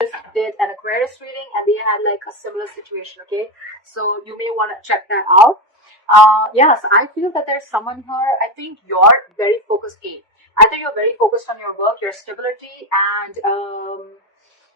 just did an Aquarius reading and they had like a similar situation, okay? So you may want to check that out. Yes, I feel that there's someone here. I think you're very focused. I think you're very focused on your work, your stability, and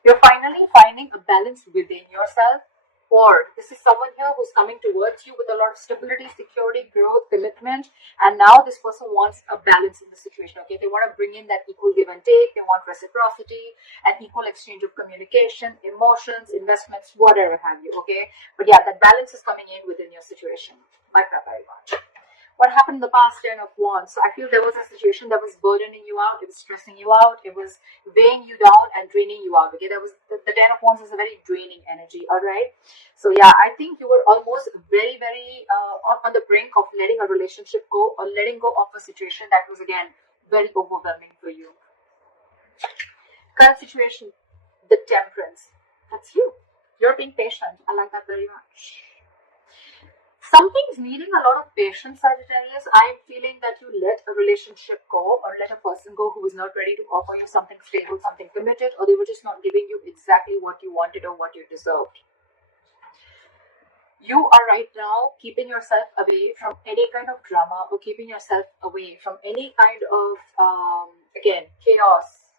you're finally finding a balance within yourself. Or this is someone here who's coming towards you with a lot of stability, security, growth, commitment, and now this person wants a balance in the situation. Okay, they want to bring in that equal give and take. They want reciprocity, an equal exchange of communication, emotions, investments, whatever have you. Okay, but yeah, that balance is coming in within your situation. Like that very much. What happened in the past 10 of Wands? So I feel there was a situation that was burdening you out, it was stressing you out, it was weighing you down and draining you out. Okay, that was the 10 of Wands is a very draining energy. All right. So yeah, I think you were almost very, very on the brink of letting a relationship go or letting go of a situation that was again very overwhelming for you. Current situation, the Temperance. That's you. You're being patient. I like that very much. Something's needing a lot of patience, Sagittarius. I'm feeling that you let a relationship go or let a person go who is not ready to offer you something stable, something committed, or they were just not giving you exactly what you wanted or what you deserved. You are right now keeping yourself away from any kind of drama or keeping yourself away from any kind of, again, chaos.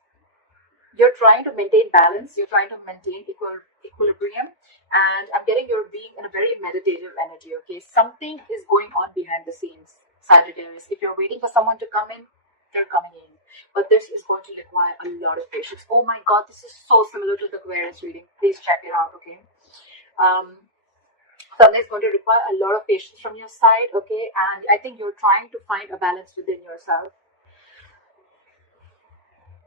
You're trying to maintain balance, you're trying to maintain equilibrium, and I'm getting you're being in a very meditative energy. Okay, something is going on behind the scenes, Sagittarius. If you're waiting for someone to come in, they're coming in, but this is going to require a lot of patience. Oh my god, this is so similar to the Aquarius reading. Please check it out. Okay, something is going to require a lot of patience from your side. Okay, and I think you're trying to find a balance within yourself.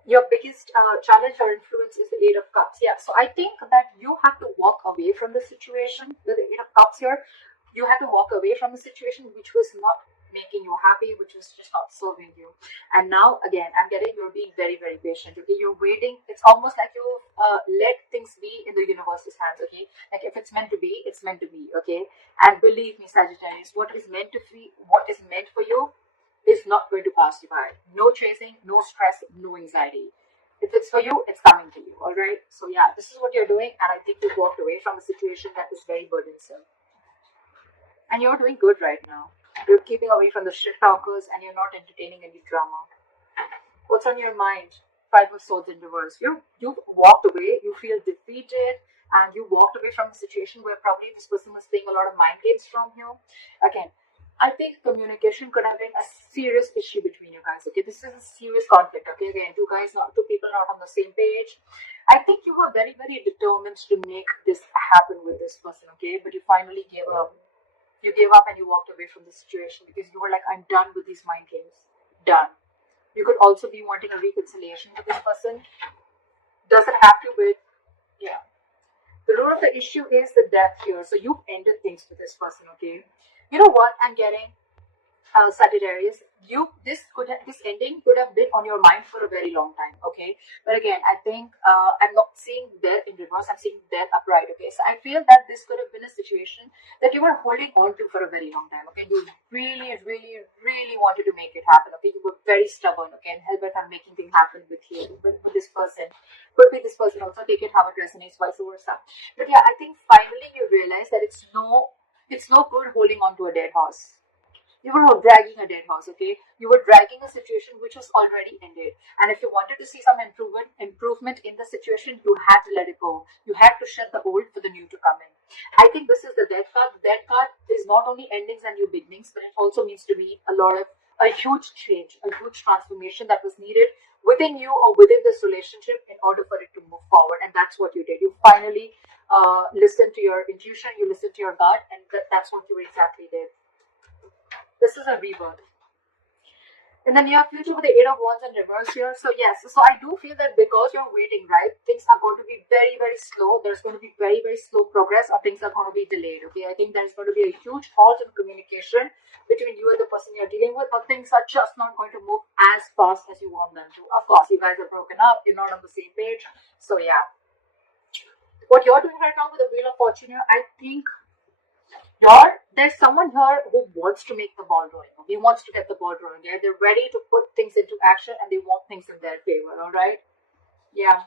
Your biggest challenge or influence is the Eight of Cups. Yeah, so I think that you have to walk away from the situation with the Eight of Cups here. You have to walk away from the situation which was not making you happy, which was just not serving you. And now, again, I'm getting you're being very, very patient. Okay, you're waiting. It's almost like you've let things be in the universe's hands. Okay, like if it's meant to be, it's meant to be. Okay, and believe me, Sagittarius, what is meant to be, what is meant for you is not going to pass you by. No chasing, no stress, no anxiety. If it's for you, it's coming to you. All right. So yeah, this is what you're doing, and I think you've walked away from a situation that is very burdensome. And you're doing good right now. You're keeping away from the shit talkers, and you're not entertaining any drama. What's on your mind? Five of Swords in reverse. You've walked away. You feel defeated, and you walked away from a situation where probably this person was playing a lot of mind games from you. Again, I think communication could have been a serious issue between you guys. Okay, this is a serious conflict. Okay, again, two people not on the same page. I think you were very, very determined to make this happen with this person. Okay, but you finally gave up. You gave up and you walked away from the situation because you were like, I'm done with these mind games. Done. You could also be wanting a reconciliation with this person. Doesn't have to, but yeah. The root of the issue is the death here. So you've ended things with this person. Okay. You know what I'm getting, Sagittarius? This ending could have been on your mind for a very long time. Okay, but again, I think I'm not seeing death in reverse. I'm seeing death upright. Okay, so I feel that this could have been a situation that you were holding on to for a very long time. Okay, you really, really, really wanted to make it happen. Okay, you were very stubborn. Okay, and hell bent on making things happen with you, with this person. Could be this person also. Take it how it resonates, vice versa. But yeah, I think finally you realize that it's no good holding on to a dead horse. You were dragging a dead horse, okay? You were dragging a situation which was already ended. And if you wanted to see some improvement in the situation, you had to let it go. You had to shut the old for the new to come in. I think this is the death card. The death card is not only endings and new beginnings, but it also means to be a huge change, a huge transformation that was needed within you or within this relationship in order for it to move forward. And that's what you did. You finally listened to your intuition, you listened to your gut, and that's what you exactly did. This is a rebirth. In the near future with the Eight of Wands in reverse here. So yes, so I do feel that because you're waiting, right, things are going to be very, very slow. There's going to be very, very slow progress, or things are going to be delayed. Okay, I think there's going to be a huge halt in communication between you and the person you're dealing with, or things are just not going to move as fast as you want them to. Of course, you guys are broken up, you're not on the same page. So yeah. What you're doing right now with the Wheel of Fortune here, I think there's someone here who wants to make the ball rolling. He wants to get the ball rolling. Yeah? They're ready to put things into action and they want things in their favor. All right. Yeah.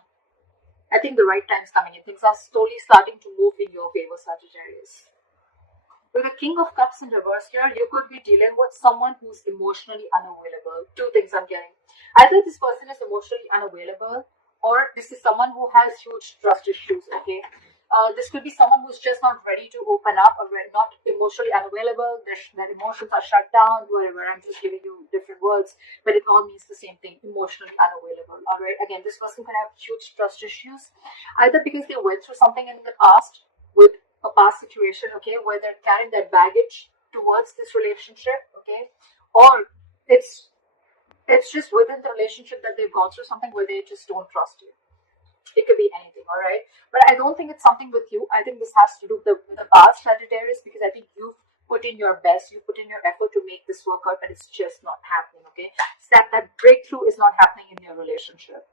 I think the right time's coming in. Things are slowly starting to move in your favor, Sagittarius. With the King of Cups in reverse here, you could be dealing with someone who's emotionally unavailable. Two things I'm getting. Either this person is emotionally unavailable, or this is someone who has huge trust issues, okay? This could be someone who's just not ready to open up, or not emotionally unavailable. Their emotions are shut down, whatever. I'm just giving you different words, but it all means the same thing, emotionally unavailable. All right. Again, this person could have huge trust issues, either because they went through something in the past with a past situation, okay, where they're carrying their baggage towards this relationship, okay, or it's just within the relationship that they've gone through something where they just don't trust you. It could be anything, all right? But I don't think it's something with you. I think this has to do with the past, Sagittarius, because I think you've put in your best, you put in your effort to make this work out, but it's just not happening, okay? It's that breakthrough is not happening in your relationship.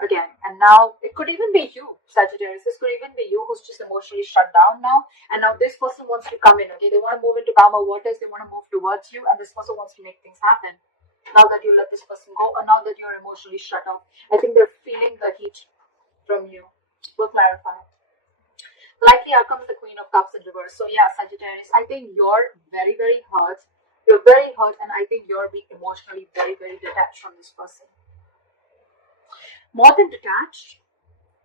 Again, and now it could even be you, Sagittarius. This could even be you who's just emotionally shut down now. And now this person wants to come in, okay? They want to move into calmer waters. They want to move towards you. And this person wants to make things happen. Now that you let this person go, or now that you're emotionally shut off, I think they're feeling the heat from you. We'll clarify. Likely outcome is the Queen of Cups in reverse. So yeah, Sagittarius, I think you're very, very hurt. You're very hurt, and I think you're being emotionally very, very detached from this person. More than detached,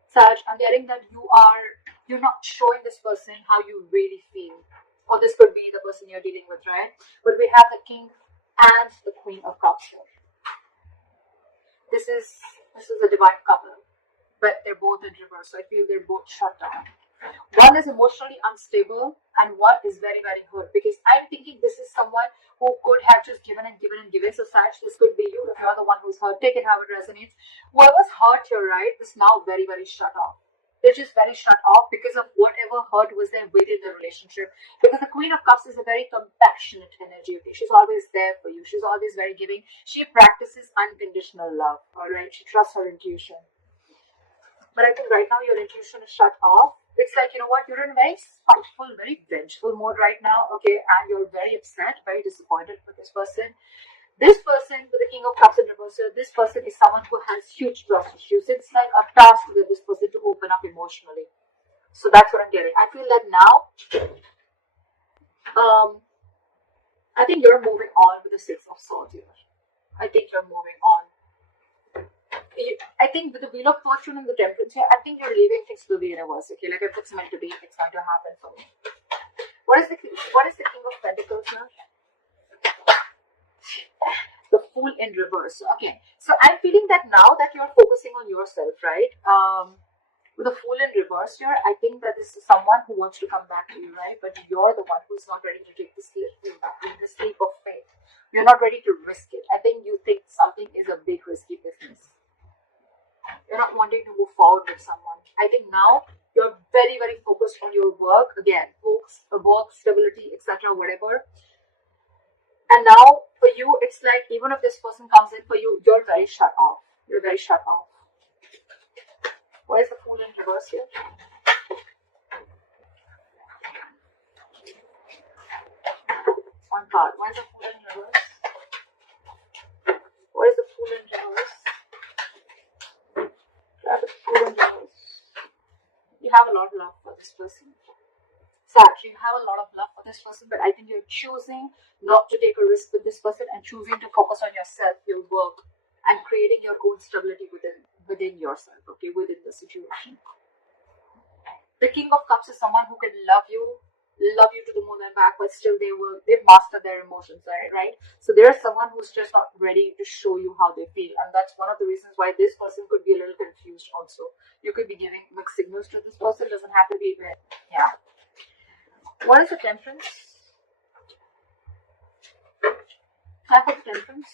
Sag, I'm getting that you're not showing this person how you really feel. Or this could be the person you're dealing with, right? But we have the King and the Queen of Cups here. This is a divine couple, but they're both in reverse, so I feel they're both shut down. One is emotionally unstable and one is very, very hurt, because I'm thinking this is someone who could have just given and given and given. So Sag, this could be you if you're the one who's hurt. Take it how it resonates. Whoever's hurt here, right, is now very, very shut off. They're just very shut off because of whatever hurt was there within the relationship. Because the Queen of Cups is a very compassionate energy. Okay? She's always there for you. She's always very giving. She practices unconditional love. All right. She trusts her intuition. But I think right now your intuition is shut off. It's like, you know what? You're in a very spiteful, very vengeful mode right now. Okay, and you're very upset, very disappointed with this person. This person, with the King of Cups in reverse, this person is someone who has huge trust issues. It's like a task with this person to open up emotionally. So that's what I'm getting. I feel that now, I think you're moving on with the Six of Swords here. I think you're moving on. I think with the Wheel of Fortune and the Temperance here, I think you're leaving things to the universe. Okay, like if it's meant to be, it's going to happen for me. What is the King of Pentacles now? The Fool in reverse. Okay, so I'm feeling that now that you're focusing on yourself, right? With the Fool in reverse here, I think that this is someone who wants to come back to you, right? But you're the one who's not ready to take this leap of faith. You're not ready to risk it. I think you think something is a big risky business. You're not wanting to move forward with someone. I think now you're very, very focused on your work. Again, work, stability, etc., whatever. And now for you, it's like even if this person comes in for you, you're very shut off. You're very shut off. Why is the Fool in reverse here? One card. Why is the Fool in reverse? Why is the Fool in reverse? You have a lot of love for this person. Sag, you have a lot of love for this person, but I think you're choosing not to take a risk with this person and choosing to focus on yourself, your work, and creating your own stability within yourself, okay, within the situation. The King of Cups is someone who can love you to the moon and back, but still they've mastered their emotions, right? So there's someone who's just not ready to show you how they feel, and that's one of the reasons why this person could be a little confused also. You could be giving mixed signals to this person. Doesn't have to be, yeah. What is the Temperance? Type of Temperance.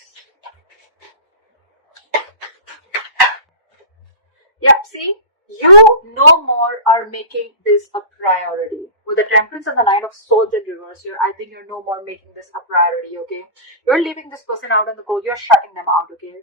Yeah, see, you no more are making this a priority. With the Temperance and the Nine of Swords in reverse here, I think you're no more making this a priority, okay? You're leaving this person out in the cold. You're shutting them out, okay?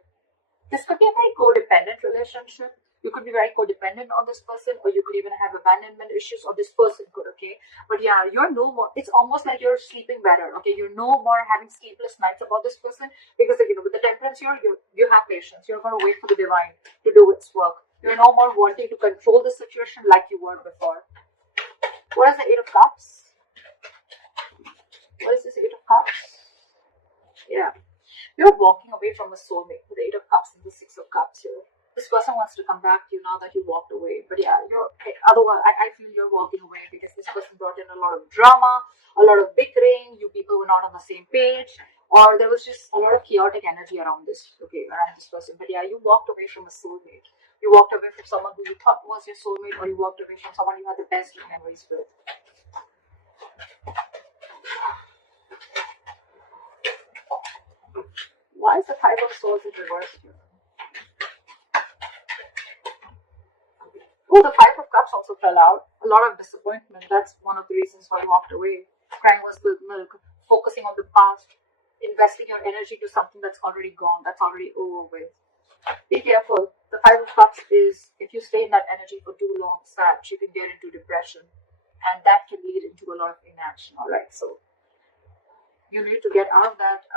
This could be a very codependent relationship. You could be very codependent on this person, or you could even have abandonment issues, or this person could, okay? But yeah, you're no more, it's almost like you're sleeping better, okay? You're no more having sleepless nights about this person, because, you know, with the Temperance here, you have patience. You're going to wait for the divine to do its work. You're no more wanting to control the situation like you were before. What is the Eight of Cups? What is this Eight of Cups? Yeah. You're walking away from a soulmate with the Eight of Cups and the Six of Cups here. This person wants to come back to you now that you walked away. But yeah, otherwise I feel you're walking away because this person brought in a lot of drama, a lot of bickering, you people were not on the same page, or there was just a lot of chaotic energy around this, around this person. But yeah, you walked away from a soulmate. You walked away from someone who you thought was your soulmate, or you walked away from someone you had the best of memories with. Why is the Five of Swords in reverse here? Oh, the Five of Cups also fell out. A lot of disappointment. That's one of the reasons why you walked away. Crying was spilled milk. Focusing on the past. Investing your energy to something that's already gone. That's already over with. Be careful. The Five of Cups is, if you stay in that energy for too long, you can get into depression. And that can lead into a lot of inaction. Alright, so you need to get out of that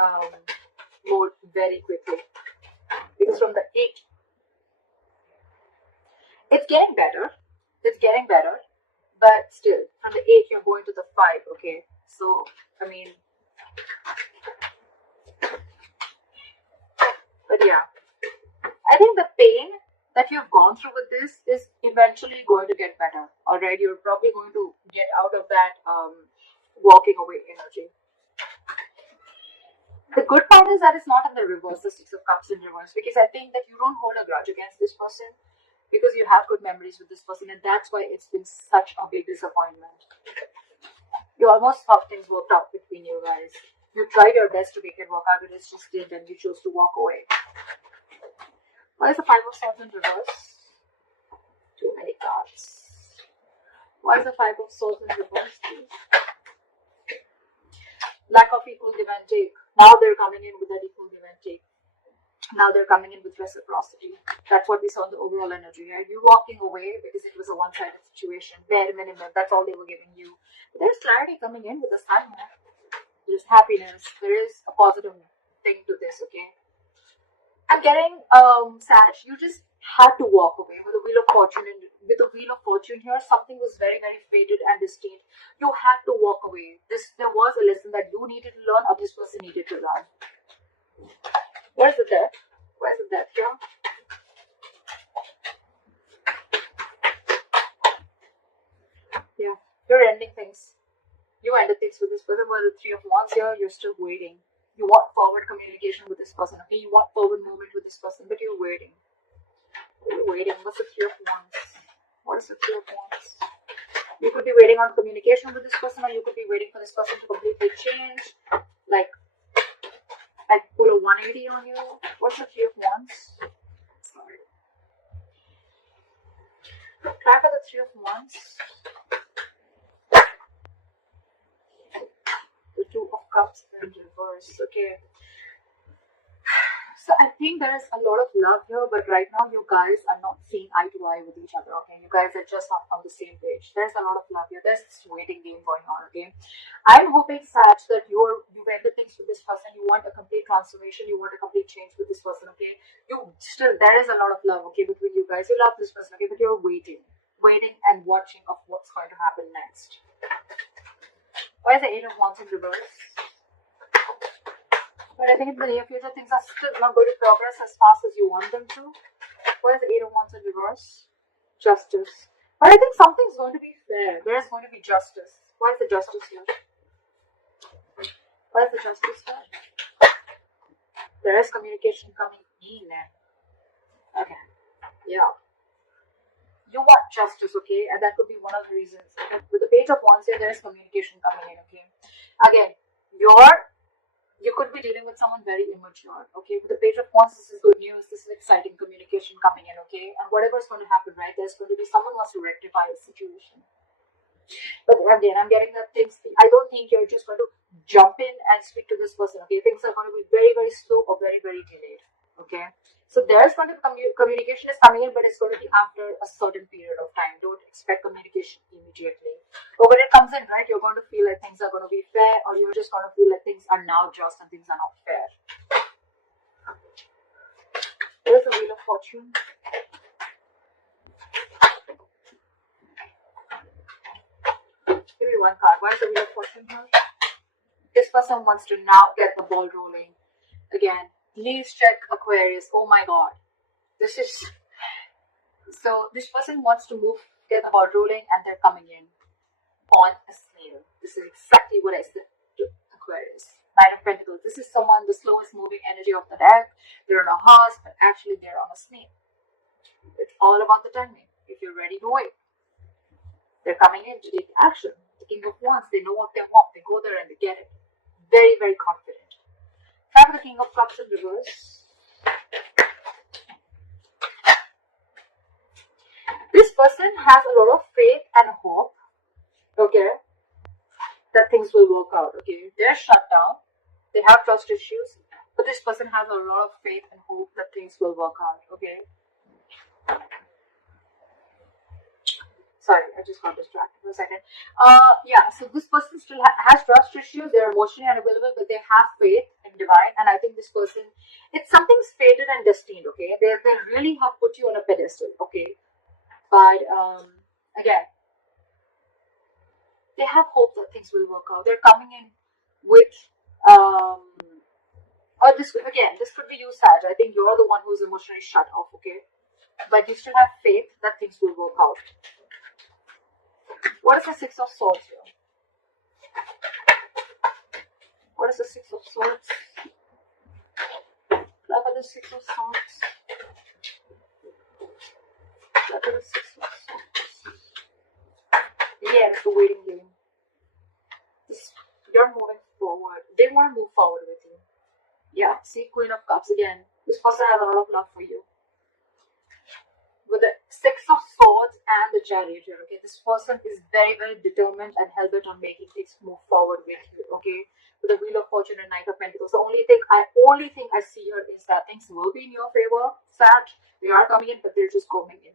mode very quickly. Because from the 8, it's getting better. It's getting better. But still, from the 8, you're going to the 5, okay? So, I mean, but yeah. I think the pain that you've gone through with this is eventually going to get better. Alright, you're probably going to get out of that walking away energy. The good part is that it's not in the reverse, the Six of Cups in reverse, because I think that you don't hold a grudge against this person because you have good memories with this person, and that's why it's been such a big disappointment. You almost thought things worked out between you guys. You tried your best to make it work out, but it just didn't, and you chose to walk away. Why is the Five of Swords in reverse? Too many cards. Why is the Five of Swords in reverse, please? Lack of equal give and take. Now they're coming in with that equal give and take. Now they're coming in with reciprocity. That's what we saw in the overall energy, right? You walking away because it was a one-sided situation. Bare minimum. That's all they were giving you. But there's clarity coming in with the Sun. There's happiness. There is a positive thing to this, okay? I'm getting Sag. You just had to walk away with the Wheel of Fortune. And with the Wheel of Fortune here, something was very, very fated and destined. You had to walk away. There was a lesson that you needed to learn, or this person needed to learn. Where's the Death? Where's the Death here? Yeah, you're ending things. You ended things with this person. While the Three of Wands here, you're still waiting. You want forward communication with this person, okay? You want forward movement with this person, but you're waiting. You're waiting. What's the Three of Wands? What is the Three of Wands? You could be waiting on communication with this person, or you could be waiting for this person to completely change. Like pull a 180 on you. What's the Three of Wands? Sorry. Try for the Three of Wands. The Two of Cups in reverse. Okay. So I think there is a lot of love here, but right now you guys are not seeing eye to eye with each other, okay? You guys are just not on the same page. There's a lot of love here. There's this waiting game going on, okay? I'm hoping, Sag, that you've ended things with this person. You want a complete transformation. You want a complete change with this person, okay? There is a lot of love, okay, between you guys. You love this person, okay? But you're waiting and watching of what's going to happen next. Why is the Eight of Wands in reverse? But I think in the near future, things are still not going to progress as fast as you want them to. Why is the Eight of Wands in reverse? Justice. But I think something's going to be fair. There is going to be justice. Why is the Justice here? Why is the Justice here? There is communication coming in. Okay. Yeah. You want justice, okay? And that could be one of the reasons. With the Page of Wands here, there is communication coming in, okay? Again, you could be dealing with someone very immature, okay? With the Page of Wands, this is good news. This is exciting communication coming in, okay? And whatever's going to happen, right? There's going to be someone who wants to rectify a situation. But again, I'm getting that I don't think you're just going to jump in and speak to this person, okay? Things are going to be very, very slow or very, very delayed, okay? So there's going to be communication is coming in, but it's going to be after a certain period of time. Don't expect communication immediately. But when it comes in, right, you're going to feel like things are going to be fair, or you're just going to feel like things are now just and things are not fair. There's the Wheel of Fortune. Give me one card. Why is the Wheel of Fortune here? This person wants to now get the ball rolling. Again, please check Aquarius. Oh my god. This is... So, this person wants to get the ball rolling, and they're coming in on a snail. This is exactly what I said to Aquarius. Knight of Pentacles. This is someone, the slowest moving energy of the deck. They're on a horse, but actually they're on a snail. It's all about the timing. If you're ready to wait. They're coming in to take action. The King of Wands, they know what they want. They go there and they get it. Very, very confident. Have the King of Cups in reverse. This person has a lot of faith and hope, okay, that things will work out, okay. They're shut down. They have trust issues, but this person has a lot of faith and hope that things will work out, okay. Sorry, I just got distracted for a second. Yeah, so this person still has trust issues. They're emotionally unavailable, but they have faith in divine. And I think this person, it's something's fated and destined, okay? They really have put you on a pedestal, okay? But, again, they have hope that things will work out. They're coming in with, or this could be you, Sag. I think you're the one who's emotionally shut off, okay? But you still have faith that things will work out. What is the Six of Swords here? What is the Six of Swords? Look at the Six of Swords. Look at the Six of Swords. Yeah, it's the waiting game. You're moving forward. They want to move forward with you. Yeah, see, Queen of Cups again. This person has a lot of love for you. With the Six of Swords and the Chariot here, okay? This person is very, very determined and hell-bent on making things move forward with you, okay? With the Wheel of Fortune and Knight of Pentacles. The only thing I see here is that things will be in your favor, Sag. They are coming in, but they're just coming in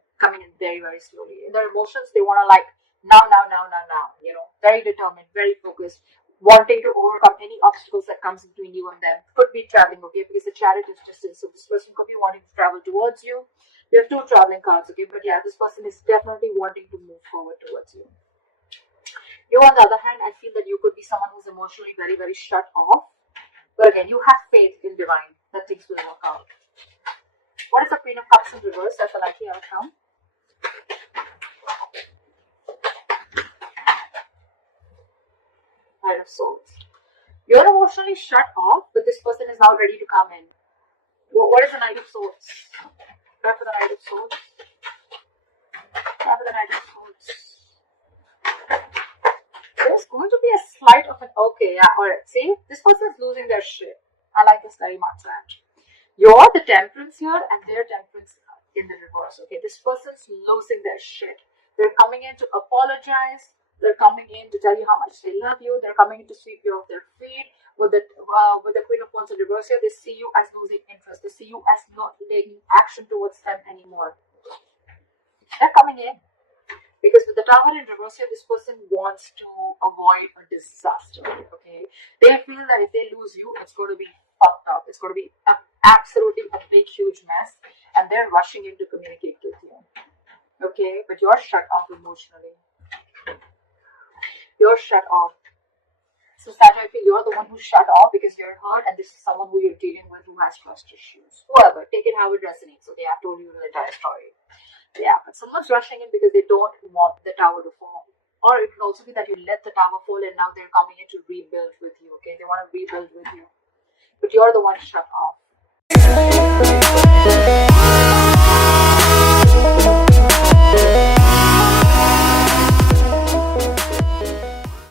very, very slowly. In their emotions, they want to like, now, you know? Very determined, very focused, wanting to overcome any obstacles that comes between you and them. Could be traveling, okay? Because the Chariot is distance, so this person could be wanting to travel towards you. You have two traveling cards, okay? But yeah, this person is definitely wanting to move forward towards you. You, on the other hand, I feel that you could be someone who's emotionally very, very shut off. But again, you have faith in divine that things will work out. What is the Queen of Cups in reverse? That's a likely outcome. Knight of Swords. You're emotionally shut off, but this person is now ready to come in. What is the Knight of Swords? Try for the Knight of Swords. Try for the Knight of Swords. There's going to be a slight of an... Okay, yeah, alright. See? This person is losing their shit. I like this very much, Sag. You're the Temperance here, and they're Temperance in the reverse, okay? This person's losing their shit. They're coming in to apologize. They're coming in to tell you how much they love you. They're coming in to sweep you off their feet. With the Queen of Wands in reverse here, they see you as losing interest. They see you as not taking action towards them anymore. They're coming in. Because with the Tower in reverse here, this person wants to avoid a disaster. Okay? They feel that if they lose you, it's going to be fucked up. It's going to be absolutely a big, huge mess. And they're rushing in to communicate with you. Okay? But you're shut off emotionally. You're shut off. So Sag, I feel you're the one who's shut off because you're hurt, and this is someone who you're dealing with who has trust issues. Whoever, take it how it resonates. So they have told you the entire story. Yeah, but someone's rushing in because they don't want the tower to fall. Or it could also be that you let the tower fall and now they're coming in to rebuild with you, okay? They want to rebuild with you. But you're the one shut off.